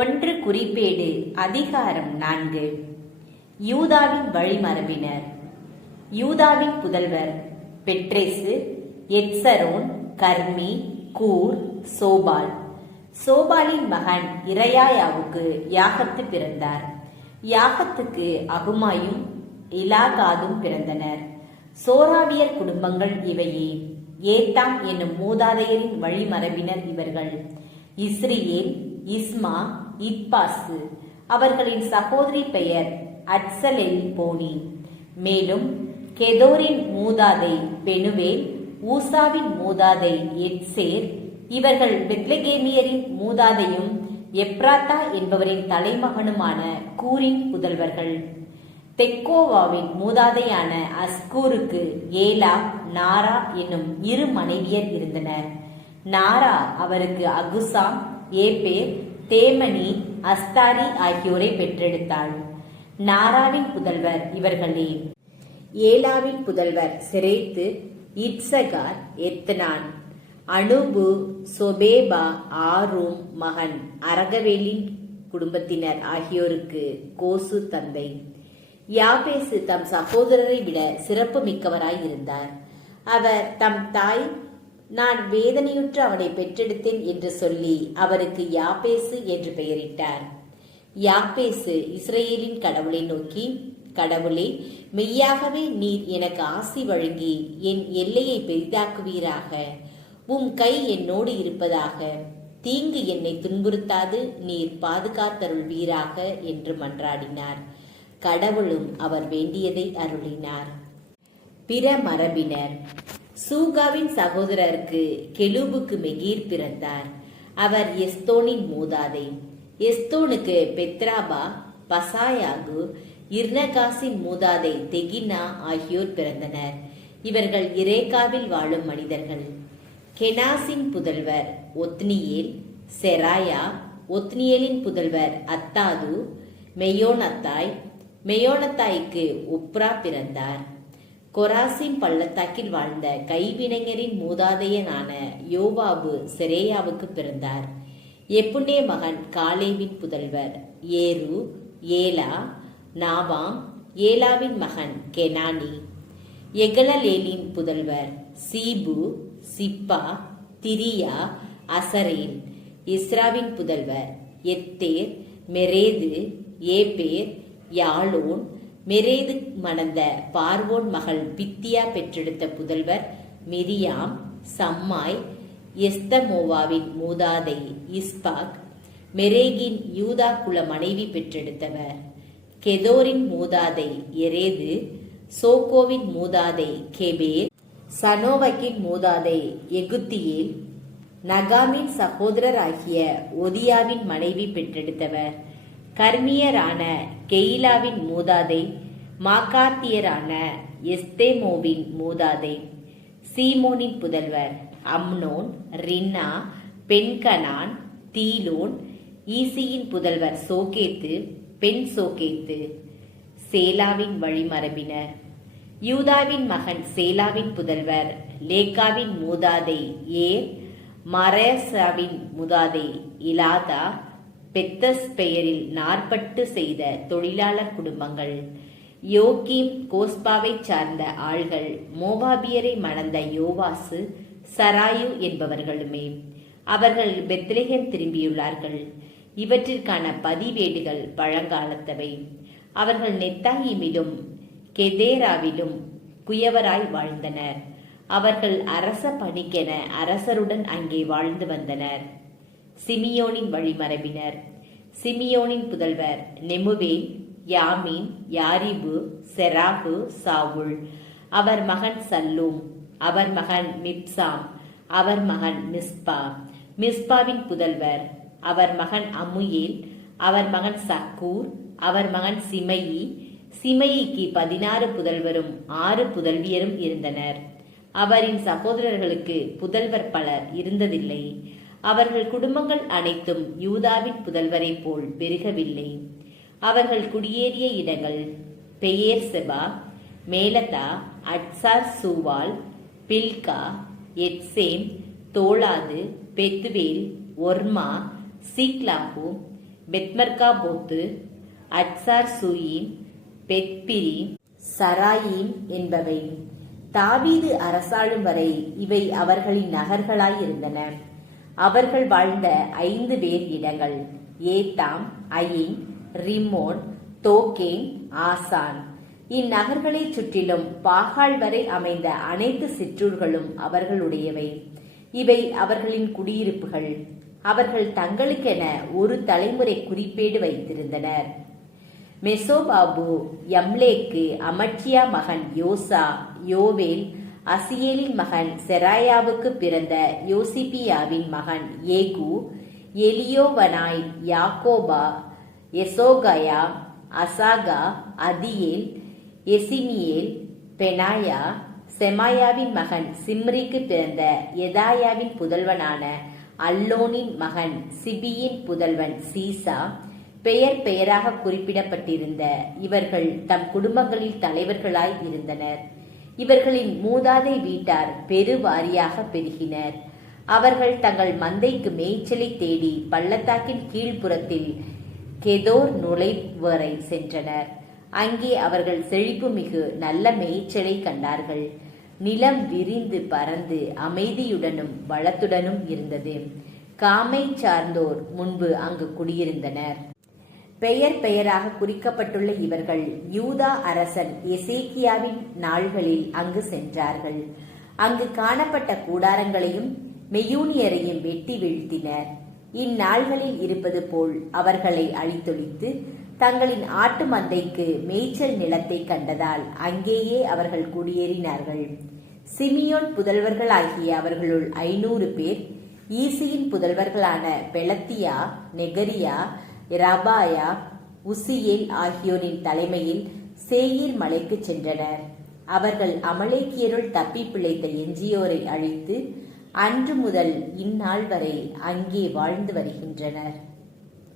ஒன்று குறிப்பேடு அதிகாரம் 4. யூதாவின் வழிமரபினர். யூதாவின் புதல்வர் பெட்ரேசு, எத்சரோன், கர்மி, கூர், சோபால். சோபாலின் மகன் இரயாயாவுக்கு யாகத்து பிறந்தார். யாகத்துக்கு அகுமாயும் இலாகாதும் பிறந்தனர். சோராவியர் குடும்பங்கள் இவையே. ஏத்தாம் என்னும் மூதாதையரின் வழிமரபினர் இவர்கள். இஸ்ரியேல், இஸ்மா, இப்பாசு. அவர்களின் சகோதரி பெயர் அட்சலெல் போனி. மேலும் கெதோரின் மூதாதை பெனுவேல், ஊசாவின் மூதாதை எட்சேர். இவர்கள் பெத்லகேமியரின் மூதாதையும் எப்ராத்தா என்பவரின் தலைமகனுமான கூரின் புதல்வர்கள். தெக்கோவாவின் மூதாதையான அஸ்கூருக்கு ஏலா, நாரா என்னும் 2 மனைவியர் இருந்தனர். நாரா அவருக்கு அகுசாம், ஏபேர், தேமனி, அஸ்தாரி ஆகியோரை பெற்றெடுத்தாள். நாராவின் புதல்வர் இவர்களே. ஏலாவின் புதல்வர் செரேத்து, இத்சகார், எத்னான். அனுபு, சொபேபா, ஆரூம் மகன் அரகவேலின் குடும்பத்தினர் ஆகியோருக்கு கோசு தந்தை. யாபேசு தம் சகோதரரை விட சிறப்பு மிக்கவராய் இருந்தார். அவர் தம் தாய் நான் வேதனையுற்று அவனை பெற்றெடுத்தேன் என்று சொல்லி அவருக்கு யாபேசு என்று பெயரிட்டார். யாபேசு இஸ்ரேலின் கடவுளை நோக்கி, கடவுளே, மெய்யாகவே நீர் எனக்கு ஆசி வழங்கி என் எல்லையை பெரிதாக்குவீராக. உம் கை என்னோடு இருப்பதாக. தீங்கு என்னை துன்புறுத்தாது நீர் பாதுகாத்தருள்வீராக என்று மன்றாடினார். கடவுளும் அவர் வேண்டியதை அருளினார். பிற மரபினர். சூகாவின் சகோதரருக்கு கெலூபுக்கு மெகீர் பிறந்தார். அவர் எஸ்தோனின் மூதாதை. எஸ்தோனுக்கு பெத்ராபா, பசாயாகு, இர்னகாசின் மூதாதை தெகினா ஆகியோர் பிறந்தனர். இவர்கள் இரேகாவில் வாழும் மனிதர்கள். கெனாசின் புதல்வர் ஒத்னியேல், செராயா. ஒத்னியேலின் புதல்வர் அத்தாது, மெயோனத்தாய். மெயோனத்தாய்க்கு ஒப்ரா பிறந்தார். கொராசின் பள்ளத்தாக்கில் வாழ்ந்த கைவினைஞரின் மூதாதையனான யோவாபு செரேயாவுக்கு பிறந்தார். எப்புனே மகன் காலேவின் புதல்வர் ஏரு, ஏலா, நாவாம். ஏலாவின் மகன் கெனானி. எகலலேலின் புதல்வர் சீபு, சிப்பா, திரியா, அசரேல். இஸ்ராவின் புதல்வர் எத்தேர், மெரேது, ஏபேர், யாலோன். மெரேது மணந்த பார்வோன் மகள் பித்தியா பெற்றெடுத்த புதல்வர் மிரியாம், சம்மாய். எஸ்தமோவாவின் மூதாதை இஸ்பாக், மெரேகின் யூதா குல மனைவி பெற்றெடுத்தவர். கெதோரின் மூதாதை எரேது, சோகோவின் மூதாதை கெபேர், சனோவக்கின் மூதாதை எகுத்தியேல். நகாமின் சகோதரர் ஆகிய ஒதியாவின் மனைவி பெற்றெடுத்தவர். கர்மியரான கெயிலாவின் மூதாதை, மாக்காத்தியரான எஸ்தேமோவின் மூதாதை. சீமோனின் புதல்வர் அம்னோன், ரின்னா, பெண்கனான், தீலோன். ஈசியின் புதல்வர் சோகேத்து, பெண் சோகேத்து. சேலாவின் வழிமரபினர். யூதாவின் மகன் சேலாவின் புதல்வர் லேக்காவின் மூதாதை ஏர், மரேசாவின் மூதாதை இலாதா. பெத்தஸ் பெயரில் நாற்பட்டு செய்த தொழிலாளர் குடும்பங்கள். யோகீம், கோஸ்பாவை சார்ந்த ஆள்கள் மோவாபியரை மணந்த யோவாசு, சராயு என்பவர்களுமே. அவர்கள் பெத்லெகேம் திரும்பியுள்ளார்கள். இவற்றிற்கான பதிவேடுகள் பழங்காலத்தவை. அவர்கள் நெத்தாயிமிலும் கெதேராவிலும் குயவராய் வாழ்ந்தனர். அவர்கள் அரச பணிக்கென அரசருடன் அங்கே வாழ்ந்து வந்தனர். சிமியோனின் வழிமரபினர். சிமியோனின் புதல்வர் நெமுவேல், யாமீன், யாரிபு, செராகு, சாவுல். அவர் மகன் சல்லூம். அவர் மகன் மிப்சாம். அவர் மகன் மிஸ்பா. மிஸ்பாவின் புதல்வர். அவர் மகன் அமுயேல். அவர் மகன் சக்கூர். அவர் மகன் சிமையி. சிமையிக்கு 16 புதல்வரும் 6 புதல்வியரும் இருந்தனர். அவரின் சகோதரர்களுக்கு புதல்வர் பலர் இருந்ததில்லை. அவர்கள் குடும்பங்கள் அனைத்தும் யூதாவின் புதல்வரை போல் பெருகவில்லை. அவர்கள் குடியேறிய இடங்கள் பெயர் செபா, மேலதா, அட்சார் சூவால், பில்கா, எட்சேம், தோளாது, பெத்துவேல், ஒர்மா, சீக்லாகு. பெத்மர்காபோத்து, அட்சார் சூயின், பெத்பிரி, சராயீம் என்பவை. தாவீது அரசாளும் வரை இவை அவர்களின் நகர்களாயிருந்தன. அவர்கள் வாழ்ந்த 5 வேறு இடங்கள் ஏத்தாம், அயின், ரிம்மோன், தோகேன், ஆசான். இந்நகர்களைச் சுற்றிலும் பாகால் வரை அமைந்த அனைத்து சிற்றூர்களும் அவர்களுடையவை. இவை அவர்களின் குடியிருப்புகள். அவர்கள் தங்களுக்கென ஒரு தலைமுறை குறிப்பேடு வைத்திருந்தனர். மெசோபாபு, யம்லேக்கு, அமட்சியா மகன் யோசா, யோவேல், அசியேலின் மகன் செராயாவுக்கு பிறந்த யோசிபியாவின் மகன் ஏகு, எலியோவனாய், யாக்கோபா, எசோகயா, அசாகா, அதியேல், எசிமியேல், பெனாயா, செமாயாவின் மகன் சிம்ரிக்கு பிறந்த எதாயாவின் புதல்வனான அல்லோனின் மகன் சிபியின் புதல்வன் சீசா. பெயர் பெயராக குறிப்பிடப்பட்டிருந்த இவர்கள் தம் குடும்பங்களில் தலைவர்களாய் இருந்தனர். இவர்களின் மூதாதை வீட்டார் பெருவாரியாக பெருகினர். அவர்கள் தங்கள் மந்தைக்கு மேய்ச்சலை தேடி பள்ளத்தாக்கின் கீழ்ப்புறத்தில் கெதோர் நுழைவரை சென்றனர். அங்கே அவர்கள் செழிப்புமிகு நல்ல மேய்ச்சலை கண்டார்கள். நிலம் விரிந்து பறந்து அமைதியுடனும் வளத்துடனும் இருந்தது. காமை சார்ந்தோர் முன்பு அங்கு குடியிருந்தனர். பெயர் பெயராக குறிக்கப்பட்டுள்ள இவர்கள் யூதா அரசன் எசேக்கியாவின் நாள்களில் அங்கு சென்றார்கள். அங்கு காணப்பட்ட கூடாரங்களையும் மெயூனியரையும் வெட்டி வீழ்த்தினர். இந்நாள்களில் இருப்பது போல் அவர்களை அழித்தொழித்து தங்களின் ஆட்டு மந்தைக்கு மேய்ச்சல் நிலத்தை கண்டதால் அங்கேயே அவர்கள் குடியேறினார்கள். சிமியோன் புதல்வர்களாகிய அவர்களுள் 500 பேர் ஈசியின் புதல்வர்களான பெலத்தியா, நெகரியா, ரபாயா, உசியேல் ஆகியோரின் தலைமையில் சேயீர் மலைக்கு சென்றனர். அவர்கள் அமலேக்கியருள் தப்பி பிழைத்த எஞ்சியோரை அழித்து அன்று முதல் இந்நாள் வரை அங்கே வாழ்ந்து வருகின்றனர்.